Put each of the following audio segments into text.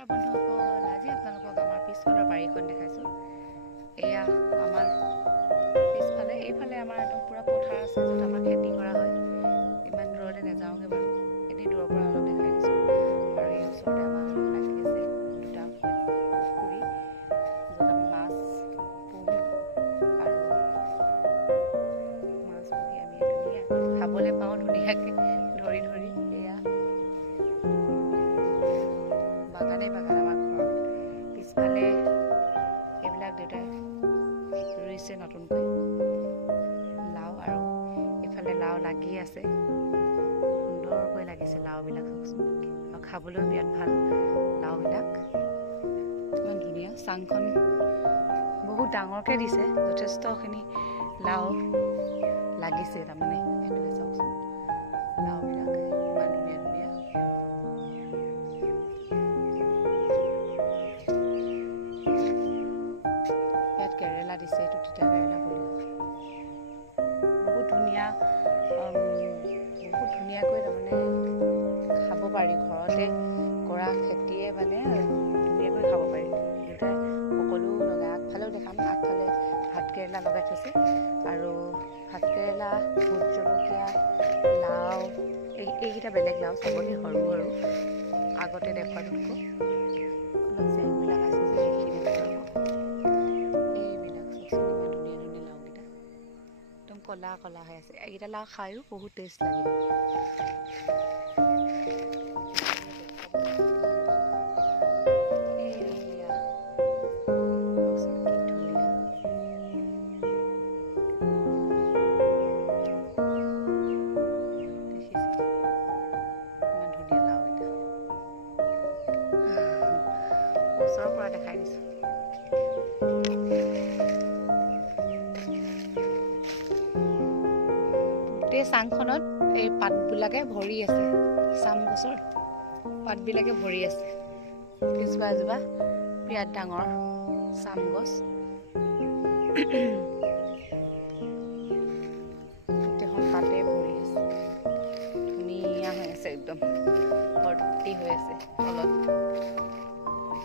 নমস্কাৰ বন্ধুসকল, আজি আপোনালোকক আমাৰ পিছফালৰ বাৰীখন দেখাইছোঁ। এয়া আমাৰ পিছফালে, এইফালে আমাৰ একদম পূৰা পথাৰ আছে য'ত আমাৰ খেতি কৰা হয়। ইমান দূৰলৈ নাযাওঁগৈ বাৰু, এনেই দূৰৰ পৰা অলপ দেখাই দিছোঁ। আৰু এই ওচৰতে আমাৰ লাগি আছে দুটা পুখুৰী য'ত আমি মাছ পুহোঁ, আৰু মাছ পুহি আমি ধুনীয়াকৈ খাবলৈ পাওঁ, ধুনীয়াকৈ ধৰি ধৰি। এয়া বাগান আমাৰ ঘৰৰ পিছফালে এইবিলাক দেউতাই ৰুইছে নতুনকৈ লাও, আৰু এইফালে লাও লাগি আছে, সুন্দৰকৈ লাগিছে লাওবিলাক। আৰু খাবলৈও বিৰাট ভাল লাওবিলাক, ইমান ধুনীয়া। চাংখন বহুত ডাঙৰকৈ দিছে, যথেষ্টখিনি লাও লাগিছে তাৰমানে। এইফালে চাওকচোন লাওবিলাক ইমান ধুনীয়া ধুনীয়া। কেৰেলা দিছে, এইটো তিতা কেৰেলা বুলি বহুত ধুনীয়া, বহুত ধুনীয়াকৈ তাৰমানে খাব পাৰি। ঘৰতে কৰা খেতিয়ে মানে ধুনীয়াকৈ খাব পাৰি। দেউতাই সকলো লগাই, আগফালেও দেখাম, আগফালে ভাত কেৰেলা লগাই থৈছে, আৰু ভাত কেৰেলা, ভোট জলকীয়া, লাও, এইকেইটা বেলেগ লাও, চাবলৈ সৰু সৰু, আগতে দেখুৱাটোতকৈ অলপ জেংবিলাক আছে যে এইখিনি কলা কলা হৈ আছে। এইকেইটা লাও খায়ো বহুত টেষ্ট লাগে। ওচৰৰ পৰা দেখাই দিছোঁ। গোটেই চাংখনত এই পাতবিলাকে ভৰি আছে, চাম গছৰ পাতবিলাকে ভৰি আছে। পিছজোপা এজোপা বিৰাট ডাঙৰ চাম গছ, গোটেইখন পাতে ভৰি আছে, ধুনীয়া হৈ আছে, একদম ভৰ্তি হৈ আছে তলত।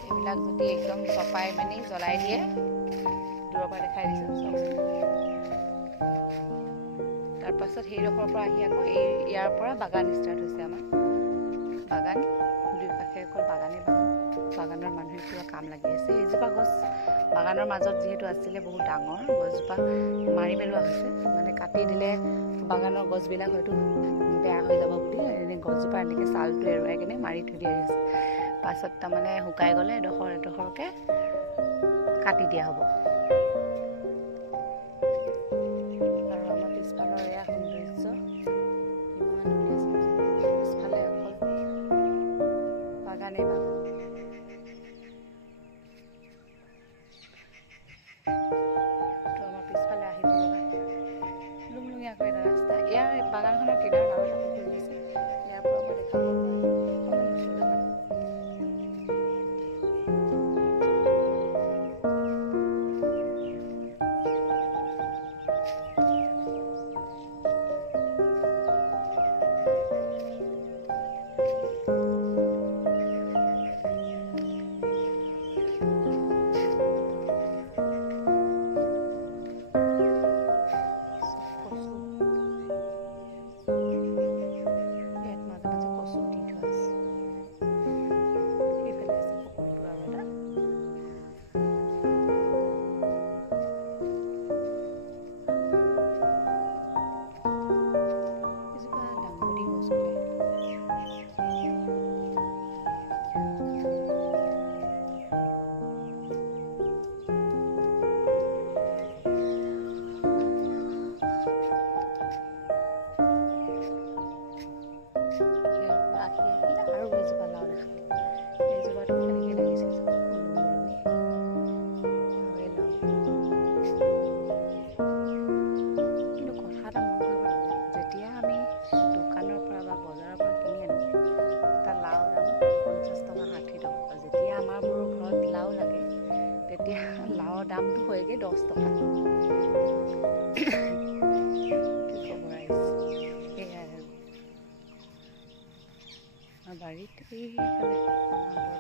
এইবিলাক যদি একদম চপাই মানি জ্বলাই দিয়ে, দূৰৰ পৰা দেখাই দিছোঁ চাওকচোন। তাৰপাছত সেইডোখৰৰ পৰা আহি আকৌ ইয়াৰ পৰা বাগান ষ্টাৰ্ট হৈছে আমাৰ বাগান। দুই কাষে অকল বাগানেই বাগান, বাগানৰ মানুহে পুৰা কাম লাগি আছে। এইজোপা গছ বাগানৰ মাজত যিহেতু আছিলে, বহুত ডাঙৰ গছজোপা মাৰি পেলোৱা হৈছে, মানে কাটি দিলে বাগানৰ গছবিলাক হয়তো বেয়া হৈ যাব বুলি এনেই গছজোপা এনেকৈ ছালটো এৰুৱাই কিনে মাৰি থৈ দিয়া হৈছে। পাছত তাৰমানে শুকাই গ'লে এডোখৰ এডোখৰকৈ কাটি দিয়া হ'ব। আৰু আমাৰ পিছফালৰ এয়া সৌন্দৰ্য ইমান ধুনীয়া, পিছফালে অকল বাগানেই বাগান। তো আমাৰ পিছফালে আহিব লগা লুংলুঙীয়াকৈ এটা ৰাস্তা। ইয়াৰ বাগানখনৰ কিনাৰত আৰু এটা পুখুৰী আছে, ইয়াৰ পৰা মই দেখাব নোৱাৰিম। লাওৰ দামটো হয়গৈ 10 টকা। কি খবৰ আহিছে সেয়াই আৰু আমাৰ বাৰীত এইফালে আমাৰ